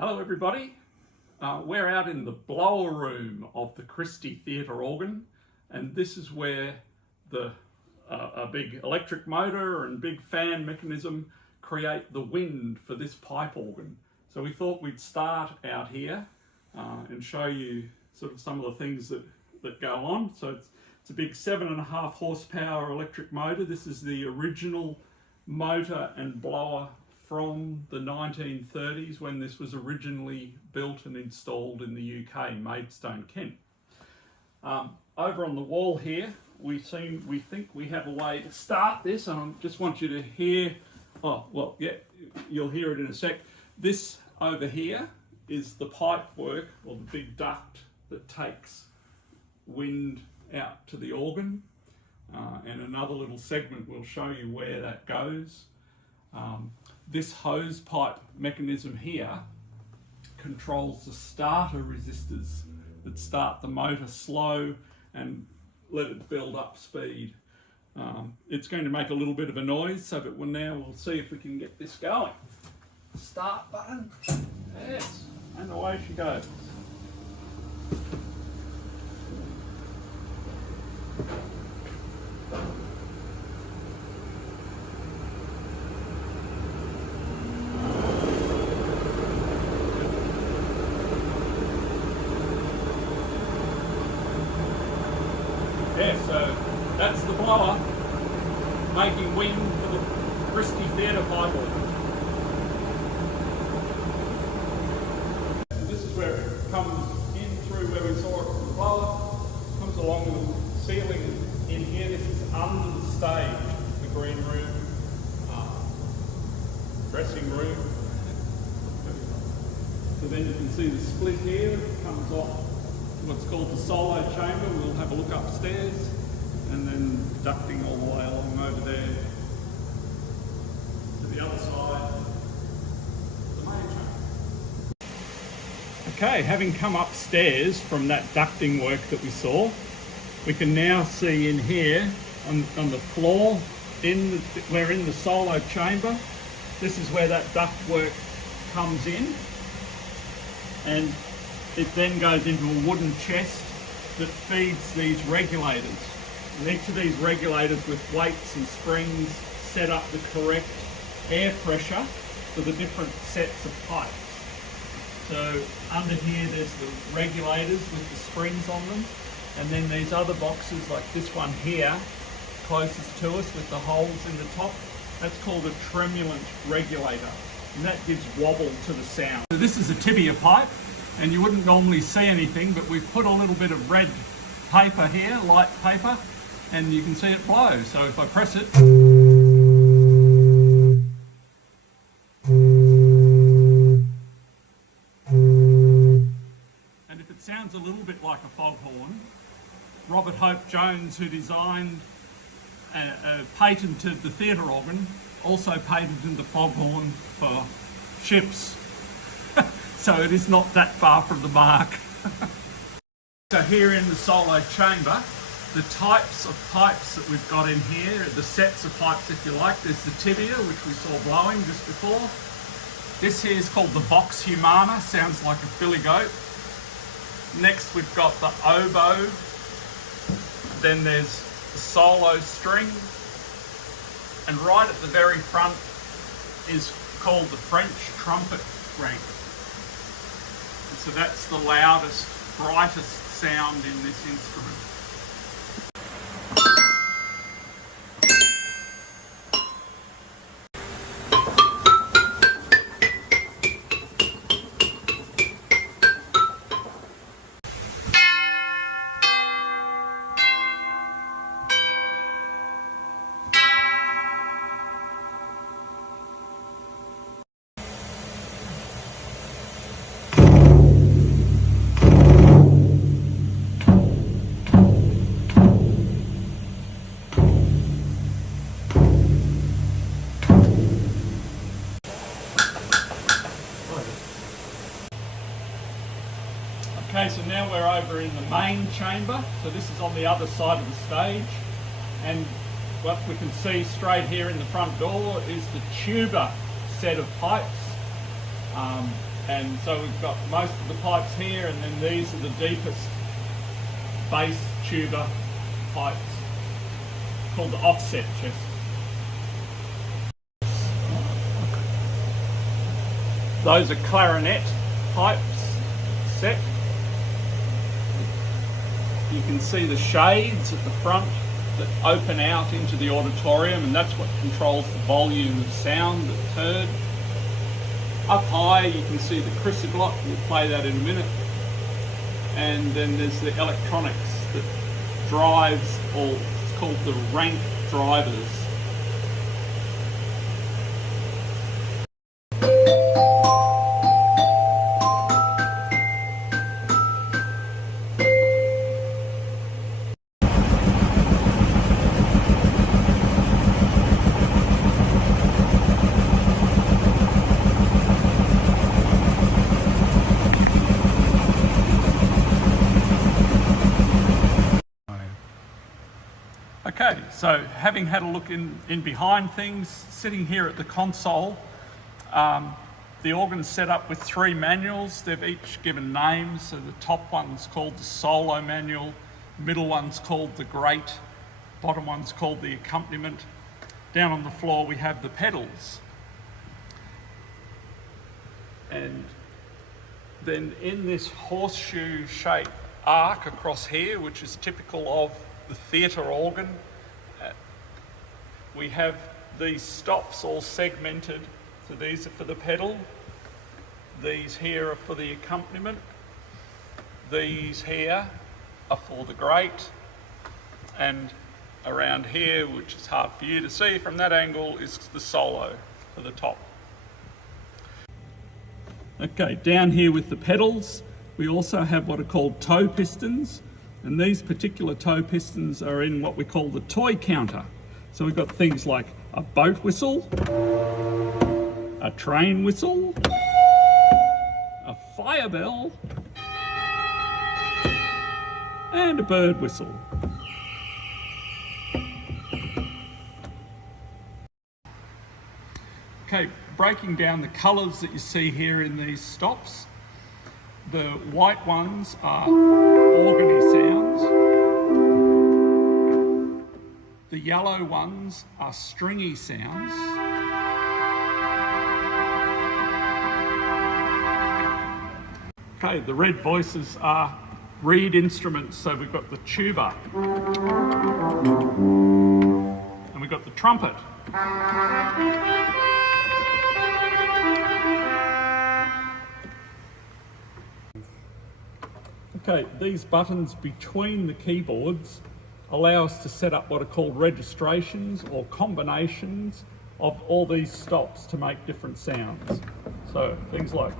Hello everybody, we're out in the blower room of the Christie theatre organ, and this is where a big electric motor and big fan mechanism create the wind for this pipe organ. So we thought we'd start out here and show you sort of some of the things that go on. So it's a big 7.5 horsepower electric motor. This is the original motor and blower from the 1930s when this was originally built and installed in the UK, Maidstone, Kent. Over on the wall here, we think we have a way to start this, and I just want you to hear, you'll hear it in a sec. This over here is the pipe work, or the big duct that takes wind out to the organ, and another little segment will show you where that goes. This hose pipe mechanism here controls the starter resistors that start the motor slow and let it build up speed. It's going to make a little bit of a noise, so but we'll see if we can get this going. Start button, yes, and away she goes. Yeah, so that's the blower making wind for the Christie theatre pipe organ. This is where it comes in through where we saw it from the blower, comes along the ceiling in here. This is under the stage, the green room, dressing room. So then you can see the split here, it comes off what's called the solo chamber. We'll have a look upstairs, and then ducting all the way along over there to the other side, the main chamber. Okay, having come upstairs from that ducting work that we saw, we can now see in here on the floor, we're in the solo chamber. This is where that duct work comes in, and it then goes into a wooden chest that feeds these regulators. And each of these regulators with weights and springs set up the correct air pressure for the different sets of pipes. So under here there's the regulators with the springs on them, and then these other boxes like this one here, closest to us with the holes in the top, that's called a tremulant regulator, and that gives wobble to the sound. So this is a tibia pipe, and you wouldn't normally see anything, but we've put a little bit of red paper here, light paper, and you can see it blow. So if I press it, and if it sounds a little bit like a foghorn, Robert Hope Jones, who designed, patented the theatre organ, also patented the foghorn for ships. So it is not that far from the mark. So here in the solo chamber, the types of pipes that we've got in here, the sets of pipes if you like, there's the tibia, which we saw blowing just before. This here is called the vox humana, sounds like a billy goat. Next we've got the oboe, then there's the solo string, and right at the very front is called the French trumpet rank. So that's the loudest, brightest sound in this instrument. Okay, so now we're over in the main chamber. So this is on the other side of the stage, and what we can see straight here in the front door is the tuba set of pipes. And so we've got most of the pipes here, and then these are the deepest bass tuba pipes called the offset chest. Those are clarinet pipes set. You can see the shades at the front that open out into the auditorium, and that's what controls the volume of sound that's heard. Up high you can see the Christie block, we'll play that in a minute. And then there's the electronics that drives all, it's called the rank drivers. Okay, so having had a look in behind things, sitting here at the console, the organ's set up with 3 manuals. They've each given names. So the top one's called the solo manual, middle one's called the great, bottom one's called the accompaniment. Down on the floor we have the pedals. And then in this horseshoe shaped arc across here, which is typical of the theatre organ, we have these stops all segmented. So these are for the pedal, these here are for the accompaniment, these here are for the great, and around here, which is hard for you to see from that angle, is the solo for the top. Okay, down here with the pedals, we also have what are called toe pistons. And these particular toe pistons are in what we call the toy counter. So we've got things like a boat whistle, a train whistle, a fire bell, and a bird whistle. Okay, breaking down the colours that you see here in these stops. The white ones are organy sounds. The yellow ones are stringy sounds. Okay, the red voices are reed instruments. So we've got the tuba, and we've got the trumpet. Okay, these buttons between the keyboards allow us to set up what are called registrations or combinations of all these stops to make different sounds. So things like